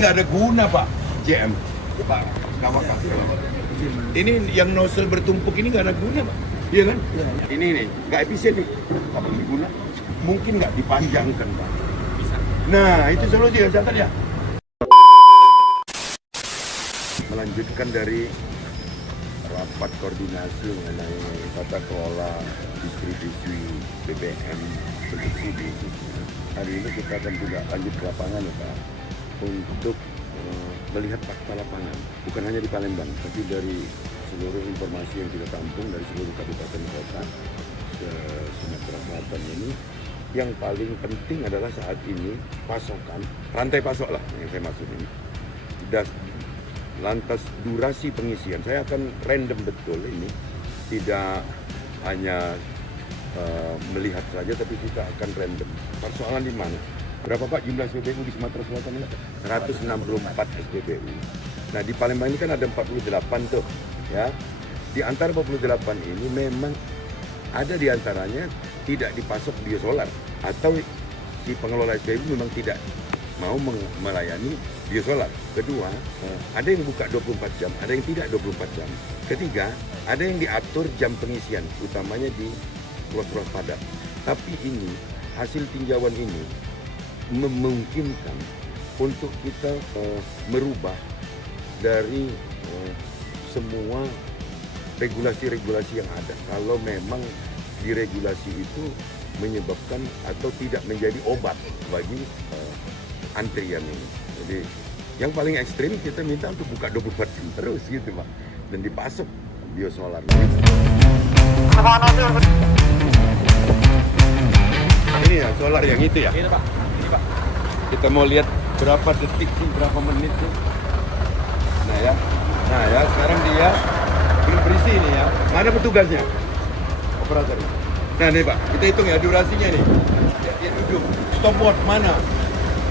Nggak ada guna Pak. JM Pak, nama kasih. Ini yang nozzle bertumpuk ini nggak ada guna Pak. Iya kan? Ini nih nggak efisien nih. Apa guna? Mungkin nggak dipanjangkan Pak. Bisa. Nah itu solusi yang catat ya. Melanjutkan dari rapat koordinasi mengenai tata kelola distribusi BBM bersubsidi. Hari ini kita akan juga lanjut ke lapangan ya Pak, untuk melihat fakta lapangan, bukan hanya di Palembang, tapi dari seluruh informasi yang kita tampung dari seluruh kabupaten kota Sumatera Selatan ini. Yang paling penting adalah saat ini pasokan, rantai pasok lah yang saya maksud ini. Lantas durasi pengisian, saya akan random betul ini, tidak hanya melihat saja, tapi kita akan random. Persoalan di mana? Berapa Pak jumlah SPBU di Sumatera Selatan ini? 164 SPBU. Nah di Palembang ini kan ada 48 tuh, ya. Di antara 48 ini memang ada di antaranya tidak dipasok biosolar, atau si pengelola SPBU memang tidak mau melayani biosolar. Kedua, ada yang buka 24 jam, ada yang tidak 24 jam. Ketiga, ada yang diatur jam pengisian, utamanya di ruas-ruas padat. Tapi ini, hasil tinjauan ini memungkinkan untuk kita merubah dari semua regulasi-regulasi yang ada. Kalau memang di regulasi itu menyebabkan atau tidak menjadi obat bagi antrian ini. Jadi yang paling ekstrim kita minta untuk buka 24 jam terus gitu Pak, dan dipasok biosolar. Ini ya solar yang itu ya. Ini Pak. Ini Pak. Kita mau lihat berapa detik sih, berapa menit sih. Nah ya sekarang dia belum berisi ini ya. Mana petugasnya? Operatornya. Nah nih Pak, kita hitung ya durasinya nih. Dia duduk. Stopwatch mana?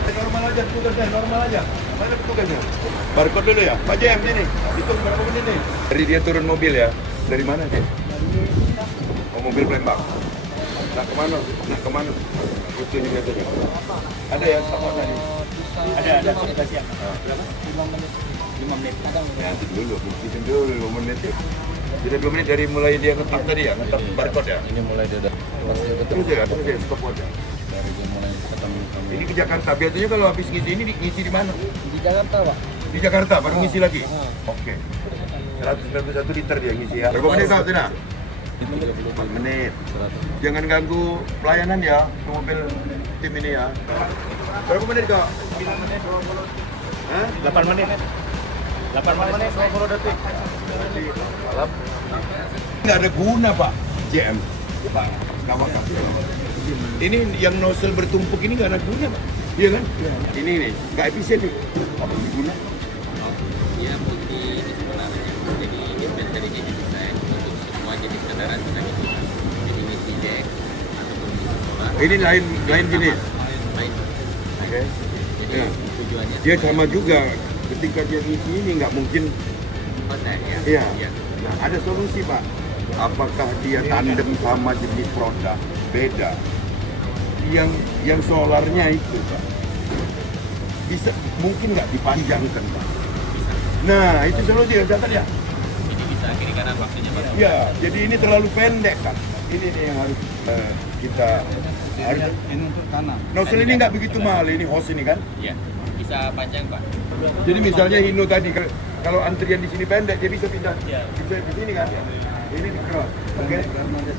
Normal aja petugasnya, normal aja. Mana petugasnya? Barcode dulu ya. Pak JM ini, hitung berapa menit nih? Dari dia turun mobil ya. Dari mana dia? Oh mobil Palembang. Nah kemana? Itu juga saja. Ada ya stopwatch tadi? Ada aplikasi ya. Berapa? 5 menit. Ya, dulu, buktiin dulu 5 menit ya. Jadi 2 menit dari mulai dia ngetik tadi ya, ngetik barcode ya. Ini mulai dia udah Terus ya stopwatch ya. dari dia mulai ketemu. Ini ke Jakarta, biasanya kalau habis ngisi ini ngisi di mana? Di Jakarta Pak. Di Jakarta, baru ngisi lagi? Oke. 191 liter dia ngisi ya. Berapa menit Pak, Tina? 4 menit. Jangan ganggu pelayanan ya, ke mobil tim ini ya. Berapa menit Kak? 9 menit, 20. Hah? 8 menit. 8 menit 20 detik. Nggak ada guna Pak, JM. Pak, nama kasih. Ini yang nozzle bertumpuk ini nggak ada guna Pak. Iya kan? Ini nih, nggak efisien nih. Apa guna? Ya multi disiplinarnya, jadi dispenserinya didesain untuk semua jenis kendaraan kita bisa. Jadi ngisi jack ataupun ngisi solar. Ini lain jenis. Lain. Oke. Jadi Ya. tujuannya Dia sama juga. Ketika dia ngisi ini nggak mungkin. konten ya. Iya. Ya. Nah, ada solusi Pak. Apakah dia tandem sama jenis produk? Beda. Yang solarnya itu Pak, bisa mungkin nggak dipanjangkan Pak. Nah itu solusi yang catat ya. Jadi bisa kiri kanan waktunya Pak. Ya, jadi ini terlalu pendek kan. Ini nih yang harus kita harus. Ini untuk kanan. Nozzle ini nggak begitu mahal, ini hose ini kan. Iya. Bisa panjang Pak. Jadi misalnya Hino tadi, kalau antrian di sini pendek, dia bisa pindah Iya. bisa di sini kan. Ini di cross, oke?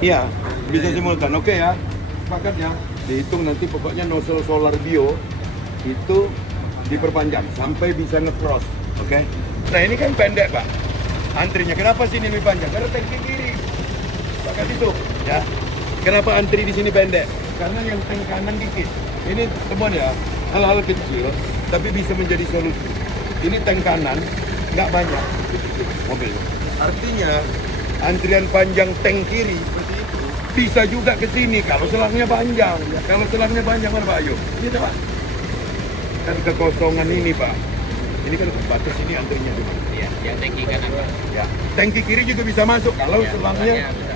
Iya, bisa simultan, oke ya. Sepakat ya. Dihitung nanti pokoknya nozzle solar bio itu diperpanjang sampai bisa nge-cross, oke? Nah ini kan pendek Pak, antrinya. Kenapa sini lebih panjang? Karena tanki kiri. Sepakat itu, ya. Kenapa antri di sini pendek? Karena yang tank kanan dikit. Ini temuan ya, hal-hal kecil tapi bisa menjadi solusi. Ini tank kanan nggak banyak mobil. Artinya antrian panjang tank kiri seperti itu bisa juga ke sini kalau selangnya panjang. Kalau selangnya panjang mana Pak Ayo? Ini Pak. Kan kekosongan ini Pak. Ini kan batas ini antrinya dulu. Iya, yang tangki kanan Pak. Ya, tanki kiri juga bisa masuk kalau Iya, selangnya bisa.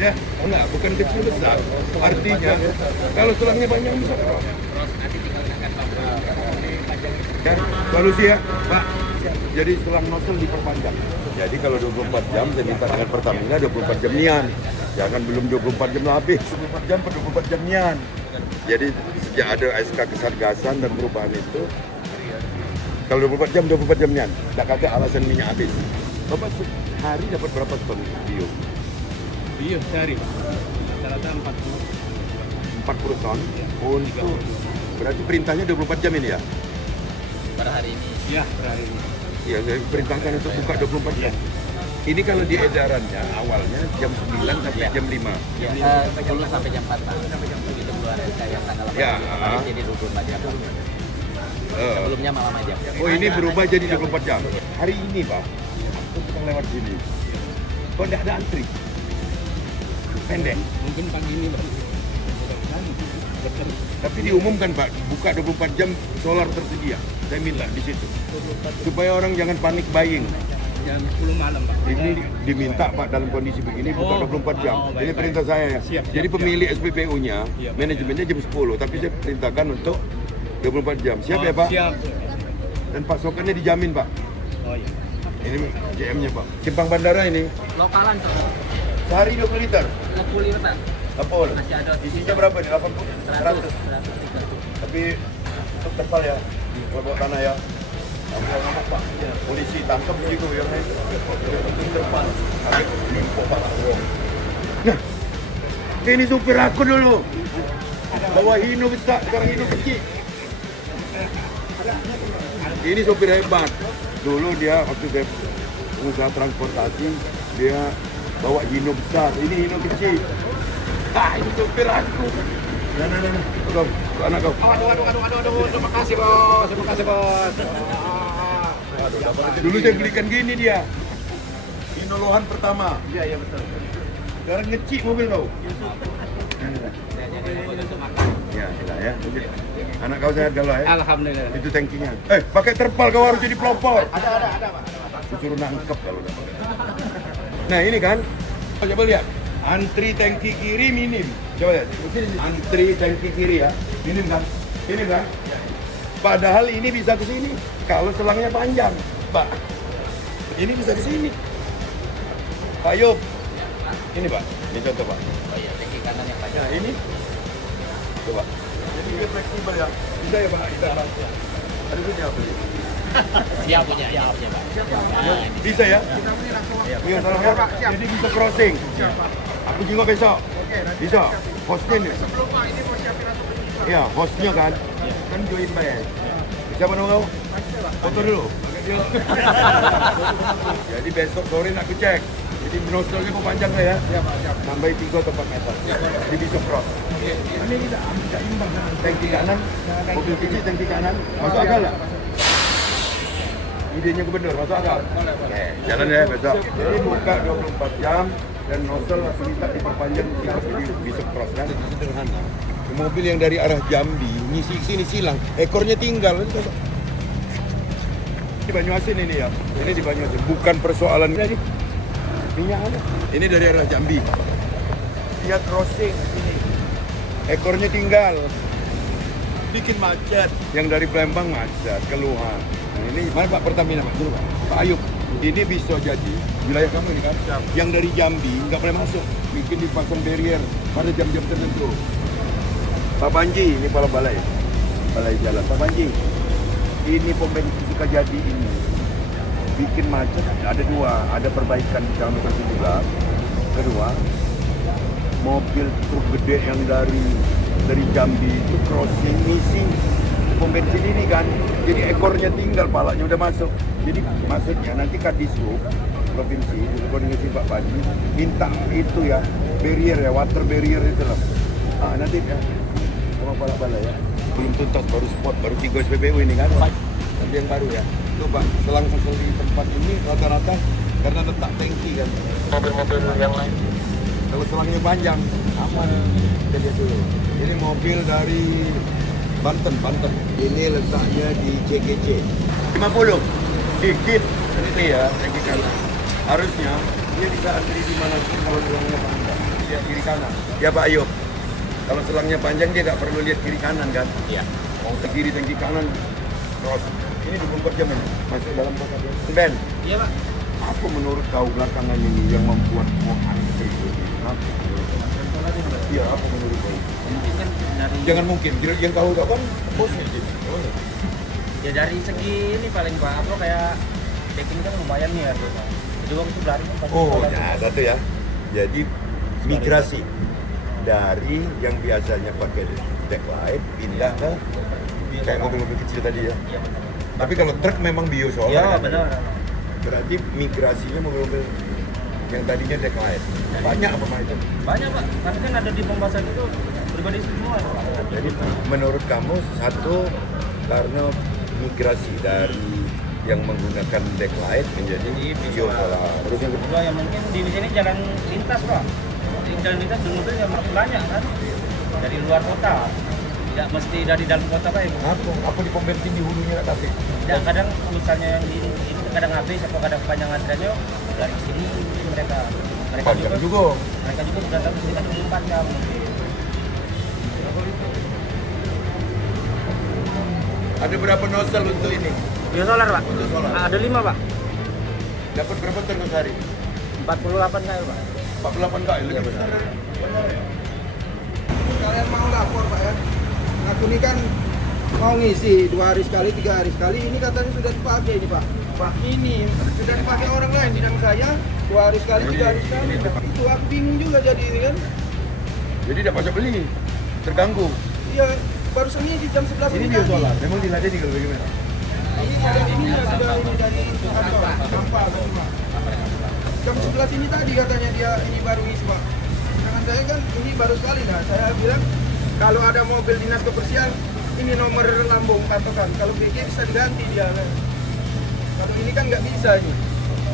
ya enggak, bukan kecil besar. Artinya kalau selangnya panjang bisa. Terus nanti tinggal angkat Pak. Panjang itu Ya, solusi ya, Pak. Jadi selang nozzle diperpanjang. Jadi kalau 24 jam, saya minta dengan Pertamina 24 jam nian. Jangan belum 24 jam habis, 24 jam per 24 jam nian. Jadi sejak ada SK Kesatgasan dan perubahan itu, kalau 24 jam nian, tak kata alasan minyak habis. Bapak sehari dapat berapa ton bio? Iya, sehari. Rata-rata 40 ton. Untuk berarti perintahnya 24 jam ini ya? Per hari ini. Iya, per hari ini. Iya, saya perintahkan untuk buka 24 jam. Ini kalau di edarannya awalnya jam 9 sampai jam 5. Ya, 10 sampai jam 4 Pak. Begitu keluar SK yang tanggal 8. Ya, Jadi 24 jam. Sebelumnya malam aja. Oh, ini berubah jadi 24 jam. Hari ini, Pak, aku sedang lewat sini. Kok tidak ada antri? Pendek. Mungkin pagi ini Bang. Tapi diumumkan, Pak, buka 24 jam solar tersedia. Saya minta di situ. Supaya orang jangan panik buying. Jam 10 malam Pak. Ini diminta, Pak, dalam kondisi begini buka 24 jam. Oh, baik, Ini baik. perintah saya ya. Siap, Jadi siap, pemilik SPBU-nya, Iya, manajemennya jam 10, tapi saya perintahkan untuk 24 jam. Siap Oh, ya, Pak? Siap. Dan pasokannya dijamin, Pak. Oh iya. Ini JM-nya, Pak. Simpang Bandara ini Lokalan Pak. sehari 20 liter. 60 liter Pak. Apol. Masih ada Isinya berapa nih? 80? 100. 100. Tapi tetap terpal ya. Di kelompok tanah ya. Aku yang ngomong, Pak. Polisi tangkap gitu ya. Tetap terpal. Ada nimpuk, Pak. Nah, ini supir aku dulu. Bawa Hino besar, sekarang Hino kecil. Ini supir hebat. Dulu dia waktu saya usaha transportasi, dia bawa Hino besar. Ini Hino kecil. Ah, ini supir aku. Nah. Kau, anak kau. Aduh, terima kasih Bos. Terima kasih Bos. Dulu saya belikan gini dia. Hino lohan pertama. Iya, betul. Sekarang ngecik mobil kau. Ya, ya. Anak kau sehat galau ya? Alhamdulillah. Itu tankinya. Pakai terpal kau harus jadi pelopor. Ada Pak. Disuruh nangkep kalau dapat. Nah ini kan, coba lihat. Antri tangki kiri minim. Coba lihat. Antri tangki kiri ya, minim kan? Minim kan? Padahal ini bisa ke sini. Kalau selangnya panjang, Pak. Ini bisa ke sini. Pak Yop. Ini Pak. Ini contoh Pak. Oh iya, tangki kanan yang panjang. Nah ini. Coba. Jadi dia fleksibel ya. Bisa ya Pak? Bisa Pak. Ada punya apa ini? Siap punya Pak. Bisa ya? Iya, salam ya. Jadi bisa crossing. Aku juga besok. Bisa. Hostnya nih. Iya, hostnya kan. Kan join baik. Siapa nama kau? Foto dulu. Jadi besok sore nak aku cek. Jadi nozzle-nya kau panjang lah ya. Tambahin 3 atau 4 meter. Jadi bisa cross. Ini tidak imbang. Tangki kanan, mobil kecil tangki kanan. Masuk akal lah. Idenya gubernur, masuk akal? Oke, jalan ya besok. Jadi buka 24 jam dan nozzle aku minta diperpanjang bisa cross kan? Sederhana. Mobil yang dari arah Jambi ngisi sini silang, ekornya tinggal. Di Banyuasin ini ya, ini di Banyuasin. Bukan persoalan ini. Minyak ada. Ini dari arah Jambi. Dia crossing ini. Ekornya tinggal. Bikin macet. Yang dari Palembang macet, keluhan. Nah, ini mana Pak Pertamina Pak? Dulu Pak. Pak Ayub. Ini bisa jadi wilayah kamu ini kan? Yang dari Jambi nggak boleh masuk. Bikin dipasang barrier pada jam-jam tertentu. Pak Panji, ini kepala balai jalan. Pak Panji, ini pom bensin Sukajadi ini bikin macet. Ada 2, ada perbaikan di kilometer 17. Kedua, mobil truk gede yang dari Jambi itu crossing misi pom bensin ini kan. Jadi ekornya tinggal, palanya udah masuk. Jadi maksudnya nanti Kadisub provinsi koordinasi Pak Panji minta itu ya barrier ya, water barrier itu lah. Nanti ya sama balai ya. Belum tuntas, baru spot, baru 3 SPBU ini kan. Nanti yang baru ya. Itu Pak, selang sesel di tempat ini rata-rata karena letak tangki kan. Mobil-mobil yang lain. Kalau selangnya panjang, aman. Kita lihat dulu. Ini mobil dari Banten. Ini letaknya di CGC. 50. Dikit. Ini ya, tangki kanan. Harusnya dia bisa antri di mana pun kalau selangnya panjang. Lihat kiri kanan. Ya Pak Ayub. Kalau selangnya panjang dia nggak perlu lihat kiri kanan kan? Iya. Mau ke kiri tangki kanan, cross. Ini 24 jam ini masuk dalam kota Ben. Iya Pak. Apa menurut kau belakangan ini yang membuat kau antri ini? Apa? Iya, apa menurut kau? Mungkin kan dari Jangan mungkin, yang kau tahu kan positif. Ya dari segi ini paling Pak, apa kayak checking kan lumayan nih harganya. Jadi waktu itu berlari kan pasti Oh, kalau ya satu ya. Jadi migrasi dari yang biasanya pakai deck light pindah ke kayak mobil-mobil kecil tadi ya. Iya benar. Tapi kalau truk memang bio solar. Iya kan? benar. Berarti migrasinya mobil-mobil yang tadinya deck light. Banyak apa itu? Banyak Pak, tapi kan ada di pembahasan itu pribadi semua Pak. Jadi menurut kamu satu karena migrasi dari yang menggunakan deck light menjadi bio solar. Terus yang kedua Kedua yang mungkin di sini jalan lintas Pak. Di jalan lintas di mobil yang banyak kan dari luar kota. Tidak mesti dari dalam kota Pak. Ya. apa di pom bensin di hulunya tapi Ya kadang misalnya yang di itu kadang habis atau kadang panjang antriannya dari sini mereka panjang juga. mereka juga sudah tahu sini kan 24 jam. Ada berapa nozzle untuk ini? Bio solar Pak. Untuk solar. Ada 5 Pak. Dapat berapa ton sehari? 48 kali Pak. 48 kali lebih besar dari Kalian mau lapor Pak ya? Aku ini kan mau ngisi 2 hari sekali, 3 hari sekali. Ini katanya sudah dipakai ini Pak. Pak ini sudah dipakai orang lain, bidang saya 2 hari sekali, 3 hari sekali. Itu aku bingung juga jadi ini kan. Jadi dapat bisa beli. Terganggu. Iya, baru ngisi jam 11 Ini ini bio tadi. solar. Memang diladeni kalau bagaimana? Ini ada ini sudah ini dari sampah semua. Jam 11 ini tadi katanya dia ini baru ngisi Pak. Sedangkan saya kan ini baru sekali nah. Saya bilang kalau ada mobil dinas kebersihan ini nomor lambung patokan. Kalau BG bisa diganti dia. Kan. Kalau ini kan nggak bisa ini.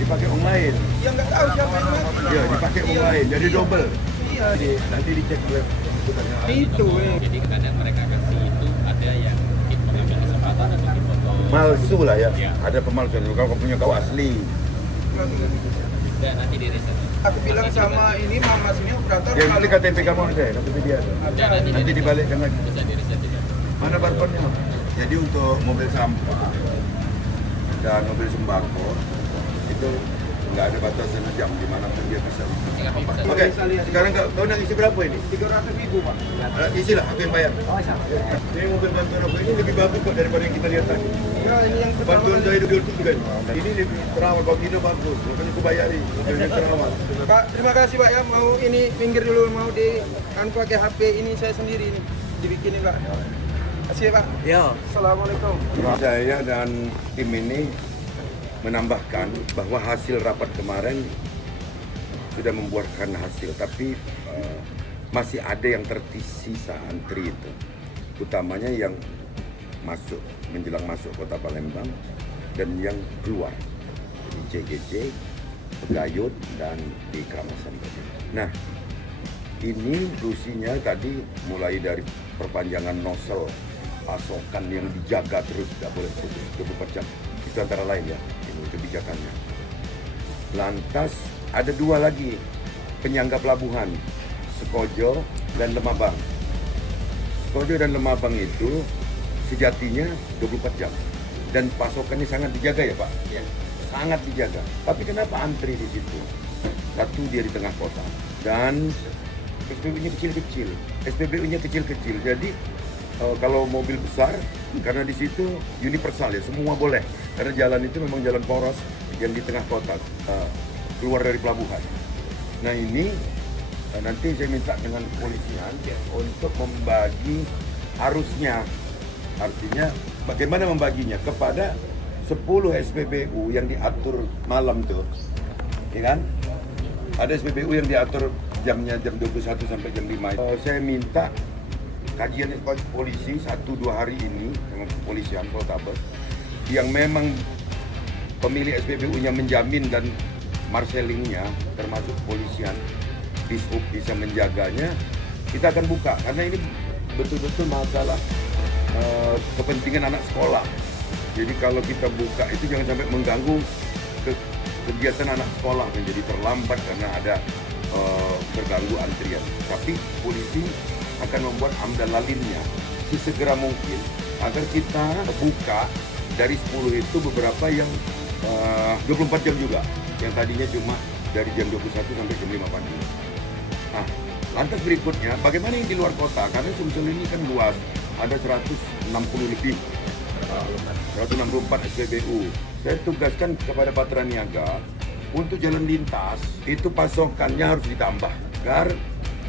Dipakai online. Ya nggak tahu siapa yang pakai. Iya, dipakai Iya. online. Jadi double. Iya. Nanti dicek oleh petugasnya. Itu. Jadi kadang mereka kasih itu ada yang tim pengambil kesempatan atau tim foto. Palsu lah ya. Iya. Ada pemalsuan. Kalau kau punya kau asli. Dan nanti di riset. Aku bilang sama ini mama sini operator Yang penting kalau KTP kamu ada, KTP dia ada. Dan Nanti dibalikkan lagi. bisa di riset juga. Mana barcode-nya? Jadi untuk mobil sampah dan mobil sembako itu nggak ada batasan jam di mana pun dia bisa. Oke, sekarang kau nak isi berapa ini? 300.000 Pak. Isilah, aku yang bayar. Ini mobil bantuan aku ini lebih bagus kok daripada yang kita lihat tadi. Ya ini yang pertama Bantuan kali. saya di YouTube juga. Ini lebih terawat, kalau tidak bagus. Makanya aku bayari, mobilnya terawat. Pak, terima kasih Pak ya. Mau ini pinggir dulu, mau di kan pakai HP ini saya sendiri ini dibikinin Pak. Kasih ya Pak. Iya. Assalamualaikum. Saya dan tim ini menambahkan bahwa hasil rapat kemarin sudah membuahkan hasil, tapi masih ada yang tersisa antri itu, utamanya yang masuk menjelang masuk kota Palembang dan yang keluar di CGC, Pegayut dan di Keramasan. Nah, ini fungsinya tadi mulai dari perpanjangan nozzle, pasokan yang dijaga terus, tidak boleh putus 24 jam. Itu antara lain ya, ini kebijakannya. Lantas ada 2 lagi penyangga pelabuhan, Sekojo dan Lemabang. Sekojo dan Lemabang itu sejatinya 24 jam dan pasokannya sangat dijaga ya Pak. Ya. Sangat dijaga. Tapi kenapa antri di situ? Satu, dia di tengah kota dan SPBU-nya kecil-kecil. SPBU-nya kecil-kecil. Jadi kalau mobil besar, karena di situ universal ya, semua boleh. Karena jalan itu memang jalan poros yang di tengah kota, keluar dari pelabuhan. Nah ini nanti saya minta dengan kepolisian untuk membagi arusnya. Artinya bagaimana membaginya kepada 10 SPBU yang diatur malam tuh, ya kan? Ada SPBU yang diatur jamnya jam 21 sampai jam 5. Saya minta kajian polisi 1-2 hari ini dengan kepolisian Poltabes yang memang pemilik SPBU-nya menjamin dan marselingnya termasuk kepolisian Dishub bisa menjaganya, kita akan buka karena ini betul-betul masalah kepentingan anak sekolah. Jadi kalau kita buka itu jangan sampai mengganggu kegiatan anak sekolah menjadi terlambat karena ada terganggu antrian. Tapi polisi akan membuat amdal lalinnya sesegera mungkin agar kita buka dari 10 itu beberapa yang 24 jam juga, yang tadinya cuma dari jam 21 sampai jam 5 pagi. Nah, lantas berikutnya, bagaimana yang di luar kota? Karena Sumsel ini kan luas, ada 160 lebih, 164 SPBU. Saya tugaskan kepada Patra Niaga untuk jalan lintas, itu pasokannya harus ditambah, agar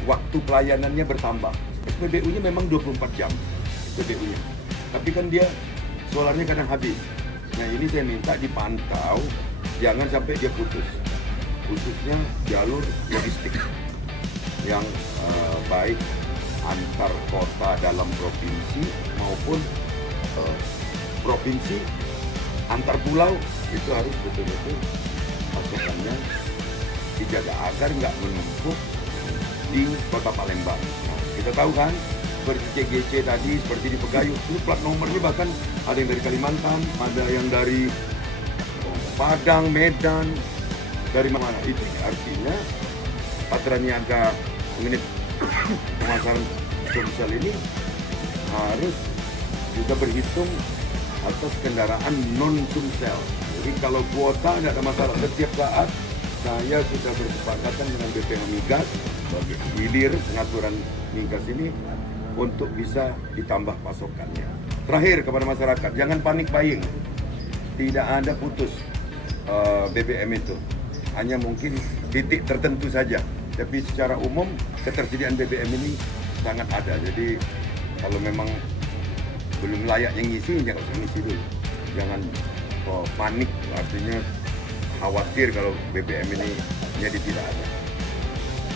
waktu pelayanannya bertambah. SPBU-nya memang 24 jam, SPBU-nya. Tapi kan dia solarnya kadang habis. Nah ini saya minta dipantau, jangan sampai dia putus. Khususnya jalur logistik yang baik antar kota dalam provinsi maupun provinsi antar pulau, itu harus betul-betul pasokannya dijaga agar nggak menumpuk di kota Palembang. Nah, kita tahu kan, seperti CGC tadi, seperti di Pegayuh, itu plat nomornya bahkan ada yang dari Kalimantan, ada yang dari Padang, Medan, dari mana. Itu artinya Patra Niaga mengenai pemasaran Sumsel ini harus juga berhitung atas kendaraan non-Sumsel. Jadi kalau kuota tidak ada masalah. Setiap saat saya sudah bersepakatan dengan BPH Migas sebagai hilir pengaturan migas ini untuk bisa ditambah pasokannya. Terakhir kepada masyarakat, jangan panik buying. Tidak ada putus BBM itu. Hanya mungkin titik tertentu saja. Tapi secara umum ketersediaan BBM ini sangat ada. Jadi kalau memang belum layaknya ngisi, jangan usah ngisi dulu. Jangan panik, artinya khawatir kalau BBM ini jadi tidak ada.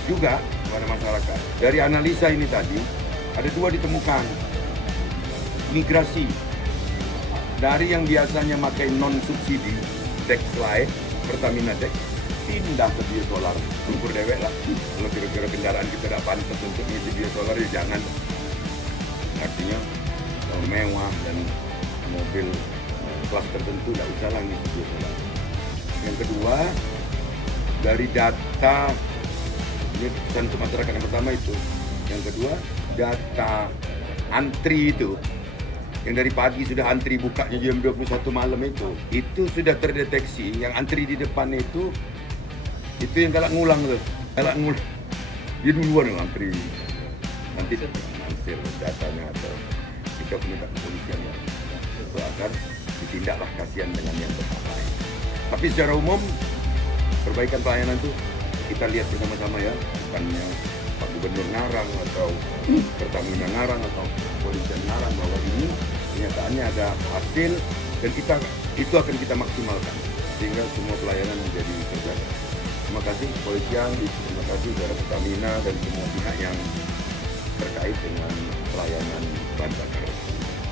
Juga kepada masyarakat, dari analisa ini tadi ada 2 ditemukan migrasi dari yang biasanya pakai non subsidi Dex Lite, Pertamina Dex, pindah ke biosolar. Ukur dewek lah, kalau kira-kira kendaraan kita tidak pantas untuk ngisi biosolar ya jangan. Artinya kalau mewah dan mobil kelas tertentu tidak usah lah ngisi biosolar. Yang kedua, dari data, ini pesan untuk masyarakat yang pertama itu. Yang kedua, data antri itu, yang dari pagi sudah antri bukanya jam 21 malam itu sudah terdeteksi. Yang antri di depan itu yang galak ngulang tuh, galak ngulang. Dia duluan yang antri. Nanti hasil datanya atau kita punya kepolisian ya, itu agar ditindaklah kasihan dengan yang bersalah. Tapi secara umum perbaikan pelayanan itu kita lihat bersama-sama ya, bukannya Pak Gubernur ngarang atau Pertamina ngarang atau kepolisian ngarang, bahwa ini kenyataannya ada hasil dan itu akan kita maksimalkan sehingga semua pelayanan menjadi terjaga. Terima kasih kepolisian, terima kasih kepada Pertamina dan semua pihak yang terkait dengan pelayanan bahan bakar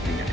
minyak.